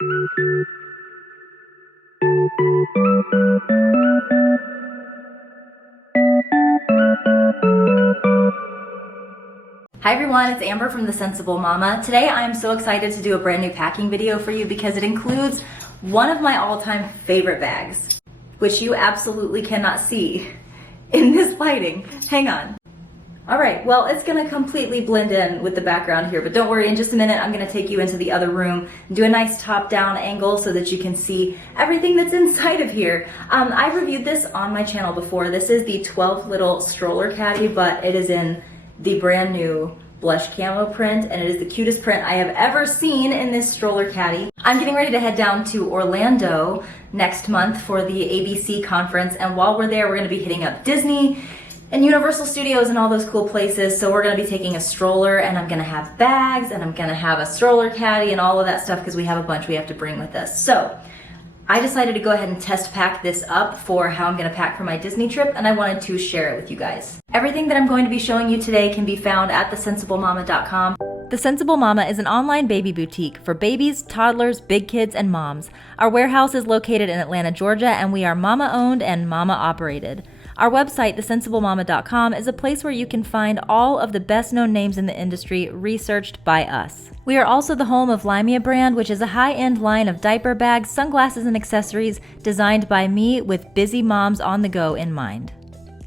Hi everyone, it's Amber from The Sensible Mama. Today I'm so excited to do a brand new packing video for you because it includes one of my all-time favorite bags, which you absolutely cannot see in this lighting. Hang on. Alright, well it's going to completely blend in with the background here, but don't worry, in just a minute I'm going to take you into the other room and do a nice top-down angle so that you can see everything that's inside of here. I reviewed this on my channel before. This is the TWELVElittle stroller caddy, but it is in the brand new blush camo print, and it is the cutest print I have ever seen in this stroller caddy. I'm getting ready to head down to Orlando next month for the ABC conference, and while we're there, we're going to be hitting up Disney and Universal Studios and all those cool places. So we're going to be taking a stroller, and I'm going to have bags, and I'm going to have a stroller caddy and all of that stuff because we have a bunch we have to bring with us. So I decided to go ahead and test pack this up for how I'm going to pack for my Disney trip, and I wanted to share it with you guys. Everything that I'm going to be showing you today can be found at thesensiblemama.com. The Sensible Mama is an online baby boutique for babies, toddlers, big kids, and moms. Our warehouse is located in Atlanta, Georgia, and we are mama-owned and mama-operated. Our website, thesensiblemama.com, is a place where you can find all of the best-known names in the industry researched by us. We are also the home of Limea brand, which is a high-end line of diaper bags, sunglasses, and accessories designed by me with busy moms on the go in mind.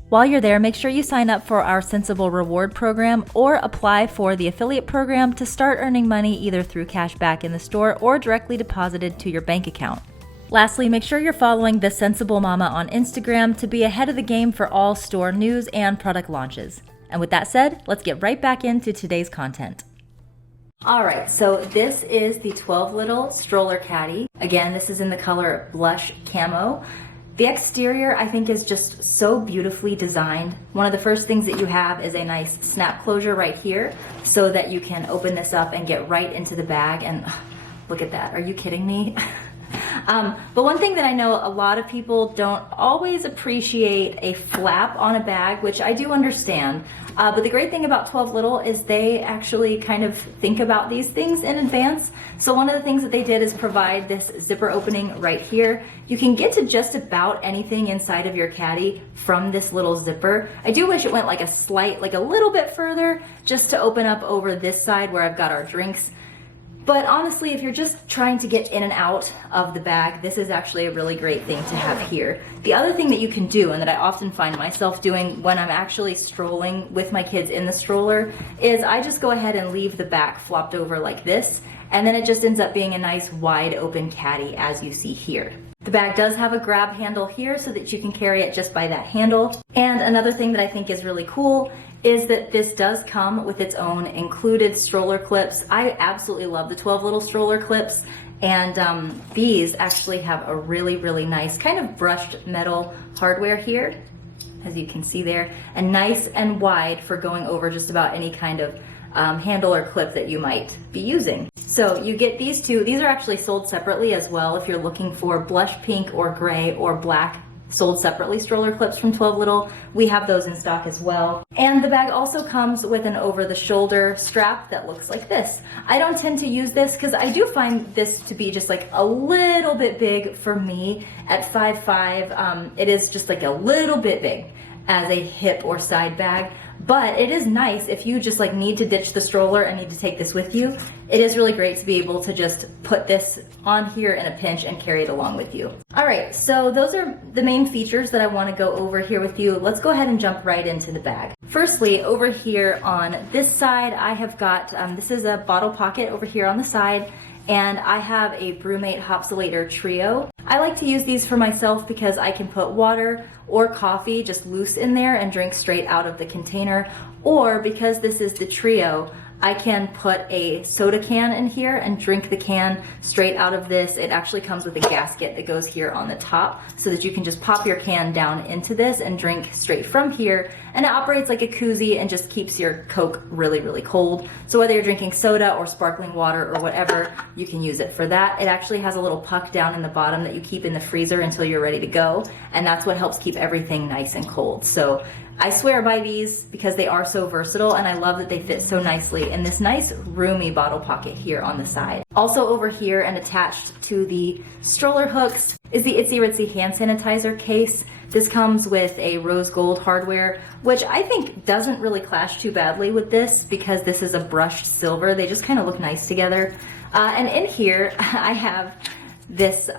While you're there, make sure you sign up for our Sensible Reward program or apply for the affiliate program to start earning money either through cash back in the store or directly deposited to your bank account. Lastly, make sure you're following The Sensible Mama on Instagram to be ahead of the game for all store news and product launches. And with that said, let's get right back into today's content. Alright, so this is the TWELVElittle stroller caddy. Again, this is in the color blush camo. The exterior, I think, is just so beautifully designed. One of the first things that you have is a nice snap closure right here so that you can open this up and get right into the bag. And look at that. Are you kidding me? But one thing that I know a lot of people don't always appreciate a flap on a bag, which I do understand. But the great thing about TWELVElittle is they actually kind of think about these things in advance. So one of the things that they did is provide this zipper opening right here. You can get to just about anything inside of your caddy from this little zipper. I do wish it went like a little bit further just to open up over this side where I've got our drinks. But honestly, if you're just trying to get in and out of the bag, this is actually a really great thing to have here. The other thing that you can do, and that I often find myself doing when I'm actually strolling with my kids in the stroller, is I just go ahead and leave the back flopped over like this, and then it just ends up being a nice wide open caddy as you see here. The bag does have a grab handle here so that you can carry it just by that handle. And another thing that I think is really cool is that this does come with its own included stroller clips. I absolutely love the TWELVElittle stroller clips, and these actually have a really, really nice kind of brushed metal hardware here, as you can see there, and nice and wide for going over just about any kind of handle or clip that you might be using. So you get these two. These are actually sold separately as well if you're looking for blush pink or gray or black sold separately stroller clips from TWELVElittle. We have those in stock as well. And the bag also comes with an over-the-shoulder strap that looks like this. I don't tend to use this because I do find this to be just like a little bit big for me. At 5'5", it is just like a little bit big as a hip or side bag. But it is nice if you just like need to ditch the stroller and need to take this with you. It is really great to be able to just put this on here in a pinch and carry it along with you. Alright, so those are the main features that I want to go over here with you. Let's go ahead and jump right into the bag. Firstly, over here on this side, I have got, this is a bottle pocket over here on the side, and I have a Brewmate Hopsulator Trio. I like to use these for myself because I can put water or coffee just loose in there and drink straight out of the container, or because this is the Trio, I can put a soda can in here and drink the can straight out of this. It actually comes with a gasket that goes here on the top so that you can just pop your can down into this and drink straight from here. And it operates like a koozie and just keeps your Coke really, really cold. So whether you're drinking soda or sparkling water or whatever, you can use it for that. It actually has a little puck down in the bottom that you keep in the freezer until you're ready to go. And that's what helps keep everything nice and cold. So I swear by these because they are so versatile, and I love that they fit so nicely in this nice roomy bottle pocket here on the side. Also over here and attached to the stroller hooks is the Itsy Ritsy hand sanitizer case. This comes with a rose gold hardware, which I think doesn't really clash too badly with this because this is a brushed silver. They just kind of look nice together. And in here I have this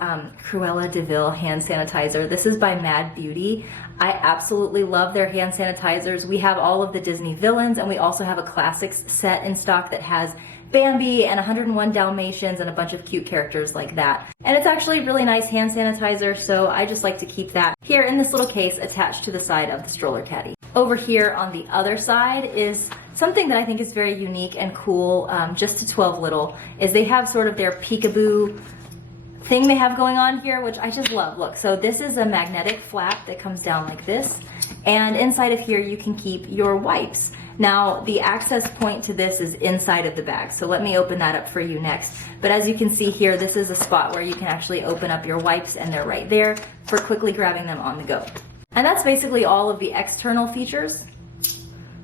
Cruella de Vil hand sanitizer. This is by Mad Beauty. I absolutely love their hand sanitizers. We have all of the Disney villains, and we also have a classics set in stock that has Bambi and 101 Dalmatians and a bunch of cute characters like that. And it's actually a really nice hand sanitizer, so I just like to keep that here in this little case attached to the side of the stroller caddy. Over here on the other side is something that I think is very unique and cool, just to 12Little, is they have sort of their peekaboo thing they have going on here, which I just love. Look, so this is a magnetic flap that comes down like this, and inside of here you can keep your wipes. Now the access point to this is inside of the bag, so let me open that up for you next. But as you can see here, this is a spot where you can actually open up your wipes, and they're right there for quickly grabbing them on the go. And that's basically all of the external features.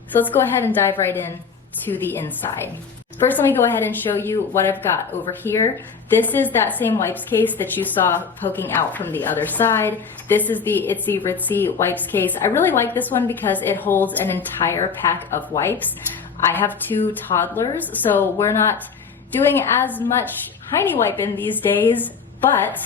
So let's go ahead and dive right in to the inside. First, let me go ahead and show you what I've got over here. This is that same wipes case that you saw poking out from the other side. This is the Itsy Ritsy wipes case. I really like this one because it holds an entire pack of wipes. I have 2 toddlers, so we're not doing as much hiney wiping these days, but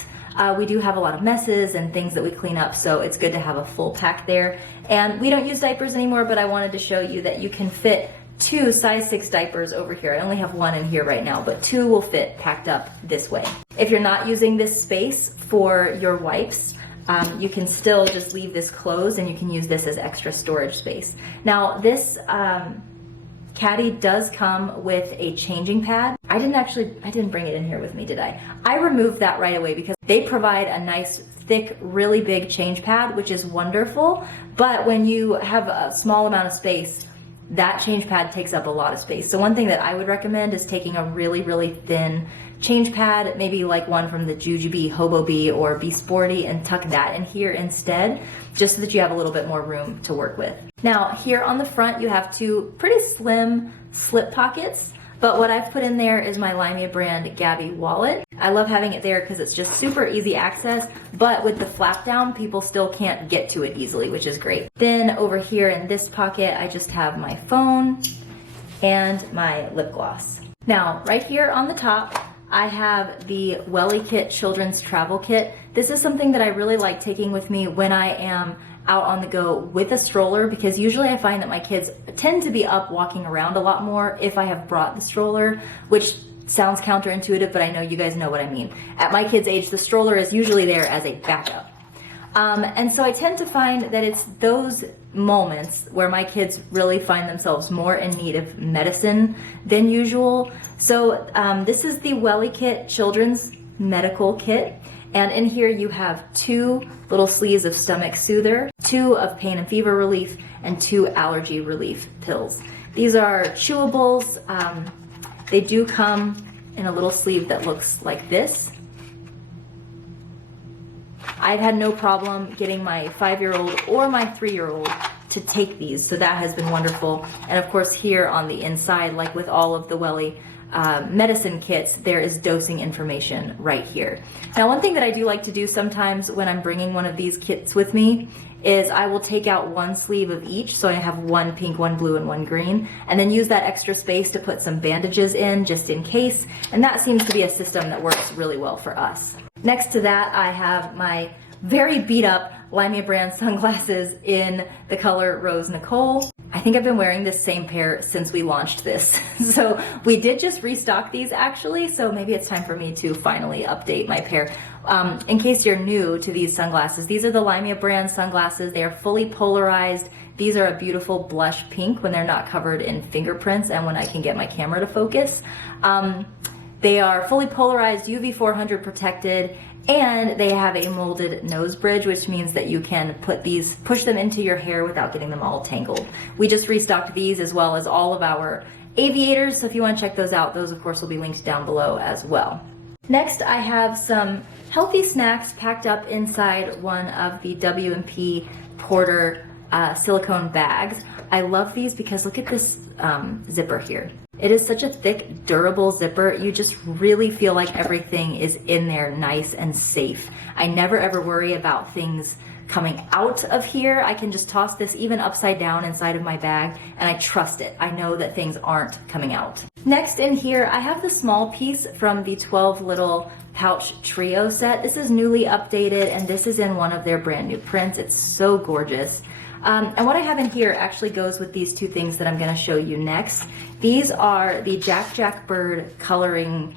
we do have a lot of messes and things that we clean up, so it's good to have a full pack there. And we don't use diapers anymore, but I wanted to show you that you can fit 2 size 6 diapers over here. I only have 1 in here right now, but 2 will fit packed up this way. If you're not using this space for your wipes, you can still just leave this closed, and you can use this as extra storage space. Now this caddy does come with a changing pad. I didn't bring it in here with me, did I? I removed that right away because they provide a nice thick, really big change pad, which is wonderful. But when you have a small amount of space, that change pad takes up a lot of space. So one thing that I would recommend is taking a really, really thin change pad, maybe like one from the Jujubee, Hobo Bee, or Be Sporty, and tuck that in here instead, just so that you have a little bit more room to work with. Now here on the front you have 2 pretty slim slip pockets, but what I've put in there is my Limea brand Gabby wallet. I love having it there because it's just super easy access, but with the flap down, people still can't get to it easily, which is great. Then over here in this pocket, I just have my phone and my lip gloss. Now, right here on the top, I have the Welly Kit Children's Travel Kit. This is something that I really like taking with me when I am out on the go with a stroller, because usually I find that my kids tend to be up walking around a lot more if I have brought the stroller, which sounds counterintuitive, but I know you guys know what I mean. At my kids' age, the stroller is usually there as a backup. And so I tend to find that it's those moments where my kids really find themselves more in need of medicine than usual. So this is the Welly Kit Children's Medical Kit. And in here you have 2 little sleeves of stomach soother, 2 of pain and fever relief, and 2 allergy relief pills. These are chewables. They do come in a little sleeve that looks like this. I've had no problem getting my 5-year-old or my 3-year-old to take these, so that has been wonderful. And of course here on the inside, like with all of the Welly medicine kits, there is dosing information right here. Now one thing that I do like to do sometimes when I'm bringing one of these kits with me is I will take out 1 sleeve of each, so I have 1 pink, 1 blue, and 1 green, and then use that extra space to put some bandages in just in case, and that seems to be a system that works really well for us. Next to that, I have my very beat up Limea brand sunglasses in the color Rose Nicole. I think I've been wearing this same pair since we launched this. So we did just restock these actually, so maybe it's time for me to finally update my pair. In case you're new to these sunglasses, these are the Limea brand sunglasses. They are fully polarized. These are a beautiful blush pink when they're not covered in fingerprints and when I can get my camera to focus. They are fully polarized, UV 400 protected, and they have a molded nose bridge, which means that you can push them into your hair without getting them all tangled. We just restocked these as well as all of our aviators, so if you want to check those out, those of course will be linked down below as well. Next, I have some healthy snacks packed up inside one of the W&P Porter silicone bags. I love these because look at this zipper here. It is such a thick, durable zipper. You just really feel like everything is in there nice and safe. I never ever worry about things coming out of here. I can just toss this even upside down inside of my bag and I trust it. I know that things aren't coming out. Next in here, I have the small piece from the 12Little pouch trio set. This is newly updated and this is in one of their brand new prints. It's so gorgeous. And what I have in here actually goes with these two things that I'm going to show you next. These are the Jack Bird coloring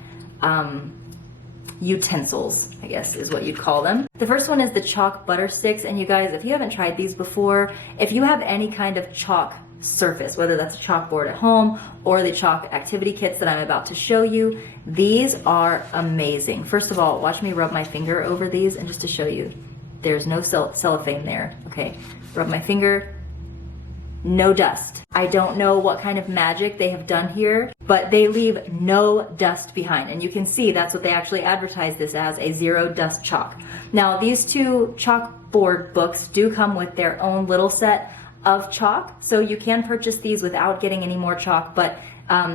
utensils, I guess is what you'd call them. The first one is the chalk butter sticks, and you guys, if you haven't tried these before, if you have any kind of chalk surface, whether that's a chalkboard at home or the chalk activity kits that I'm about to show you, these are amazing. First of all, watch me rub my finger over these, and just to show you, there's no cellophane there, okay? Rub my finger, no dust. I don't know what kind of magic they have done here, but they leave no dust behind. And you can see that's what they actually advertise this as, a zero dust chalk. Now these two chalkboard books do come with their own little set of chalk, so you can purchase these without getting any more chalk, but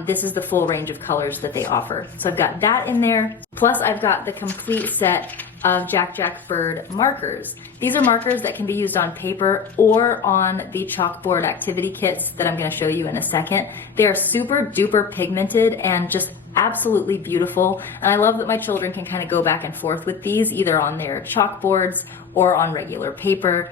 this is the full range of colors that they offer. So I've got that in there, plus I've got the complete set of Jack Bird markers. These are markers that can be used on paper or on the chalkboard activity kits that I'm going to show you in a second. They are super duper pigmented and just absolutely beautiful, and I love that my children can kind of go back and forth with these either on their chalkboards or on regular paper.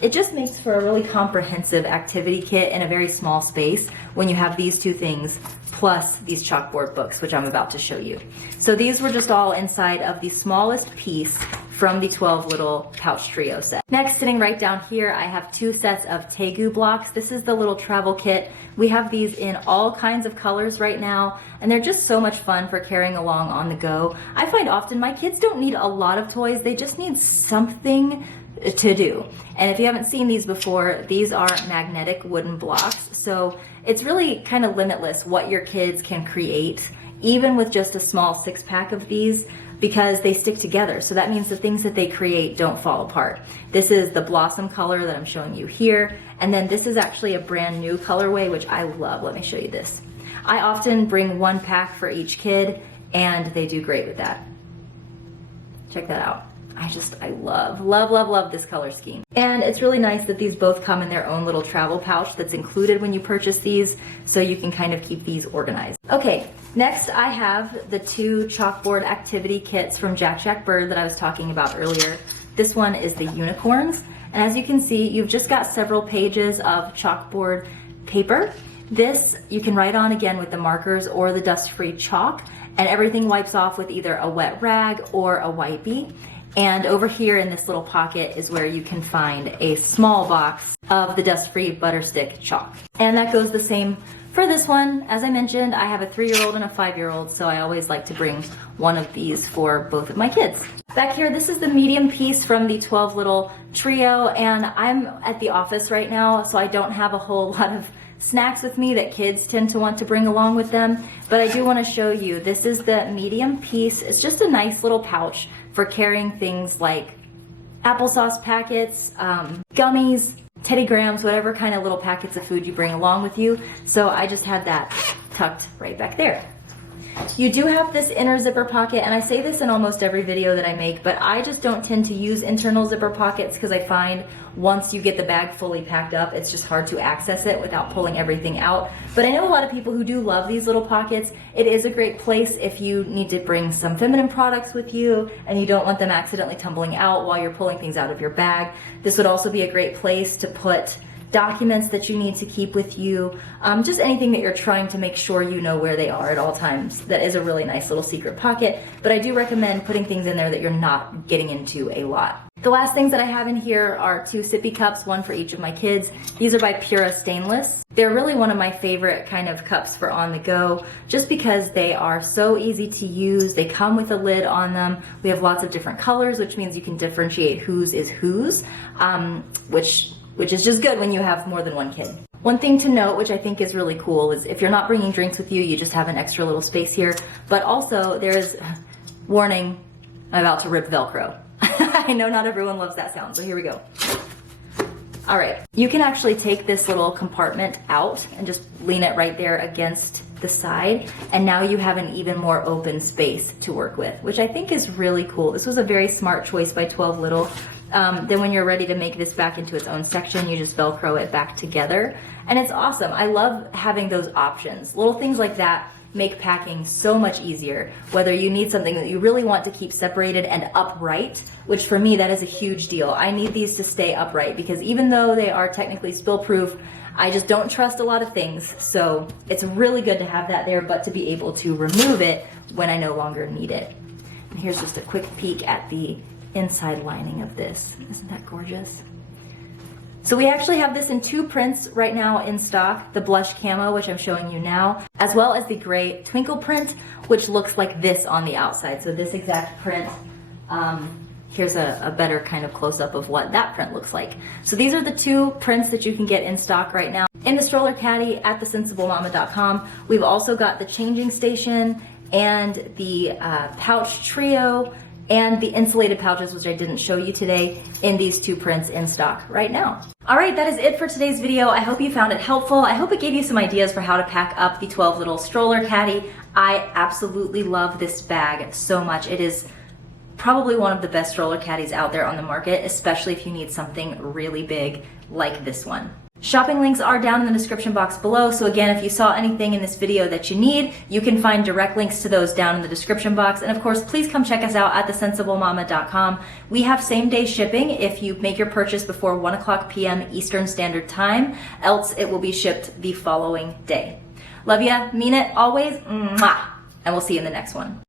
It just makes for a really comprehensive activity kit in a very small space when you have these two things plus these chalkboard books, which I'm about to show you. So these were just all inside of the smallest piece from the 12Little pouch trio set. Next, sitting right down here, I have two sets of Tegu blocks. This is the little travel kit. We have these in all kinds of colors right now, and they're just so much fun for carrying along on the go. I find often my kids don't need a lot of toys, they just need something to do. And if you haven't seen these before, these are magnetic wooden blocks. So it's really kind of limitless what your kids can create, even with just a small 6-pack of these, because they stick together. So that means the things that they create don't fall apart. This is the blossom color that I'm showing you here. And then this is actually a brand new colorway, which I love. Let me show you this. I often bring 1 pack for each kid, and they do great with that. Check that out. I love this color scheme. And it's really nice that these both come in their own little travel pouch that's included when you purchase these, so you can kind of keep these organized. Okay, next I have the 2 chalkboard activity kits from Jack Bird that I was talking about earlier. This one is the unicorns, and as you can see, you've just got several pages of chalkboard paper. This you can write on again with the markers or the dust-free chalk, and everything wipes off with either a wet rag or a wipey. And over here in this little pocket is where you can find a small box of the dust-free butter stick chalk. And that goes the same for this one. As I mentioned, I have a 3-year-old and a 5-year-old, so I always like to bring one of these for both of my kids. Back here, this is the medium piece from the 12Little trio, and I'm at the office right now, so I don't have a whole lot of snacks with me that kids tend to want to bring along with them, but I do want to show you. This is the medium piece. It's just a nice little pouch for carrying things like applesauce packets, gummies, Teddy Grahams, whatever kind of little packets of food you bring along with you. So I just had that tucked right back there. You do have this inner zipper pocket, and I say this in almost every video that I make, but I just don't tend to use internal zipper pockets because I find once you get the bag fully packed up, it's just hard to access it without pulling everything out. But I know a lot of people who do love these little pockets. It is a great place if you need to bring some feminine products with you and you don't want them accidentally tumbling out while you're pulling things out of your bag. This would also be a great place to put documents that you need to keep with you, just anything that you're trying to make sure you know where they are at all times. That is a really nice little secret pocket, but I do recommend putting things in there that you're not getting into a lot. The last things that I have in here are 2 sippy cups, one for each of my kids. These are by Pura Stainless. They're really one of my favorite kind of cups for on the go, just because they are so easy to use. They come with a lid on them. We have lots of different colors, which means you can differentiate whose is whose, which is just good when you have more than one kid. One thing to note, which I think is really cool, is if you're not bringing drinks with you, you just have an extra little space here. But also there is, warning, I'm about to rip Velcro. I know not everyone loves that sound, so here we go. All right, you can actually take this little compartment out and just lean it right there against the side, and now you have an even more open space to work with, which I think is really cool. This was a very smart choice by 12Little. Then when you're ready to make this back into its own section, you just Velcro it back together, and it's awesome. I love having those options. Little things like that make packing so much easier, whether you need something that you really want to keep separated and upright, which for me, that is a huge deal. I need these to stay upright because even though they are technically spill proof, I just don't trust a lot of things. So it's really good to have that there, but to be able to remove it when I no longer need it. And here's just a quick peek at the inside lining of this. Isn't that gorgeous? So we actually have this in 2 prints right now in stock, the blush camo, which I'm showing you now, as well as the gray twinkle print, which looks like this on the outside. So this exact print, here's a better kind of close-up of what that print looks like. So these are the 2 prints that you can get in stock right now. In the stroller caddy at thesensiblemama.com, we've also got the changing station and the pouch trio, and the insulated pouches, which I didn't show you today, in these 2 prints in stock right now. All right, that is it for today's video. I hope you found it helpful. I hope it gave you some ideas for how to pack up the 12Little stroller caddy. I absolutely love this bag so much. It is probably one of the best stroller caddies out there on the market, especially if you need something really big like this one. Shopping links are down in the description box below, so again, if you saw anything in this video that you need, you can find direct links to those down in the description box. And of course, please come check us out at thesensiblemama.com. We have same-day shipping if you make your purchase before 1:00 p.m. Eastern Standard Time, else it will be shipped the following day. Love ya, mean it always, mwah, and we'll see you in the next one.